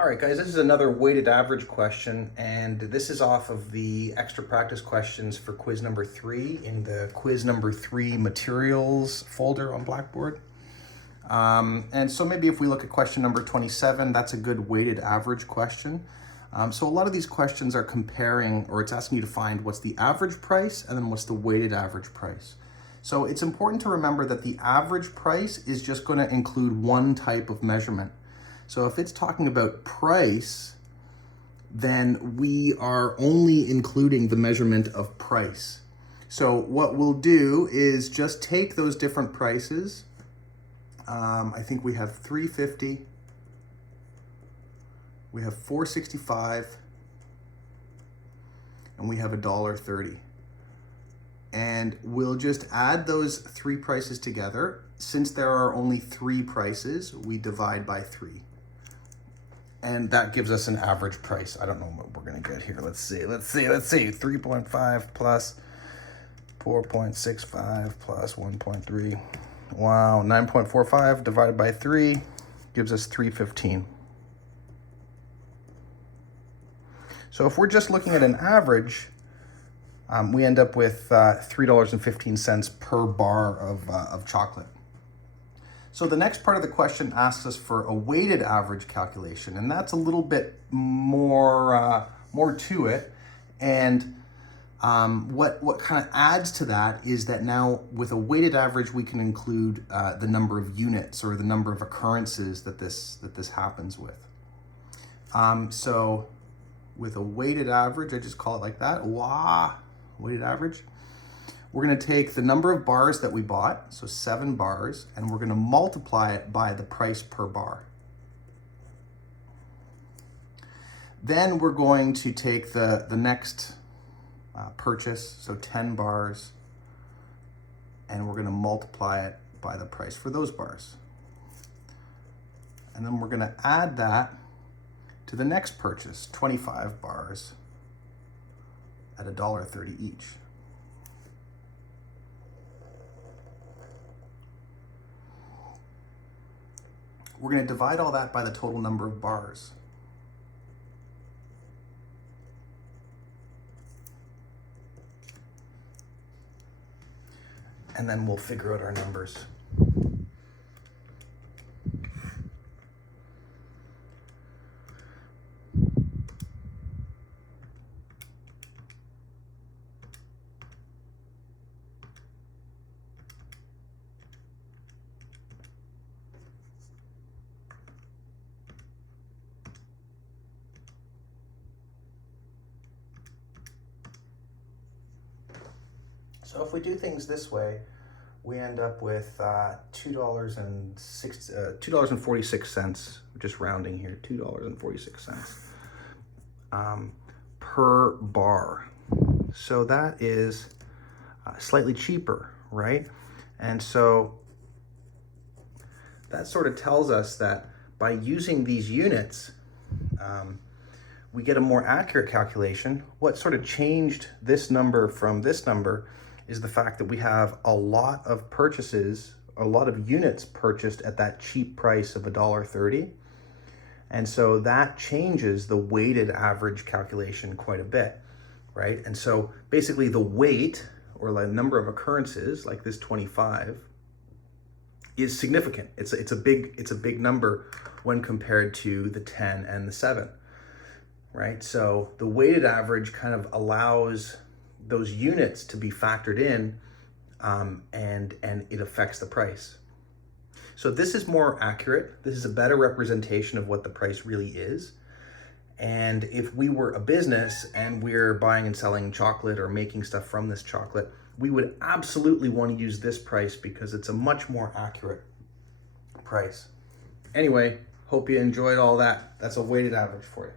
All right, guys, this is another weighted average question, and this is off of the extra practice questions for quiz number 3 in the quiz number 3 materials folder on Blackboard. And so maybe if we look at question number 27, that's a good weighted average question. So a lot of these questions are comparing, or it's asking you to find what's the average price and then what's the weighted average price. So it's important to remember that the average price is just going to include one type of measurement. So if it's talking about price, then we are only including the measurement of price. So what we'll do is just take those different prices. I think we have $3.50, we have $4.65, and we have $1.30. And we'll just add those three prices together. Since there are only three prices, we divide by 3. And that gives us an average price. I don't know what we're gonna get here. Let's see. 3.5 plus 4.65 plus 1.3. Wow, 9.45 divided by 3 gives us 3.15. So if we're just looking at an average, we end up with $3.15 per bar of chocolate. So the next part of the question asks us for a weighted average calculation, and that's a little bit more to it. And what kind of adds to that is that now with a weighted average, we can include the number of units or the number of occurrences that this happens with. So with a weighted average, I just call it like that. Weighted average. We're going to take the number of bars that we bought, so 7 bars, and we're going to multiply it by the price per bar. Then we're going to take the next purchase, so 10 bars, and we're going to multiply it by the price for those bars. And then we're going to add that to the next purchase, 25 bars at $1.30 each. We're going to divide all that by the total number of bars. And then we'll figure out our numbers. So if we do things this way, we end up with $2.46, just rounding here, $2.46 per bar. So that is slightly cheaper, right? And so that sort of tells us that by using these units, we get a more accurate calculation. What sort of changed this number from this number is the fact that we have a lot of purchases, a lot of units purchased at that cheap price of $1.30. And so that changes the weighted average calculation quite a bit, right? And so basically the weight or the number of occurrences, like this 25, is significant. It's a big number when compared to the 10 and the 7, right? So the weighted average kind of allows those units to be factored in, and it affects the price. So this is more accurate. This is a better representation of what the price really is. And if we were a business and we're buying and selling chocolate or making stuff from this chocolate, we would absolutely want to use this price because it's a much more accurate price. Anyway, hope you enjoyed all that. That's a weighted average for you.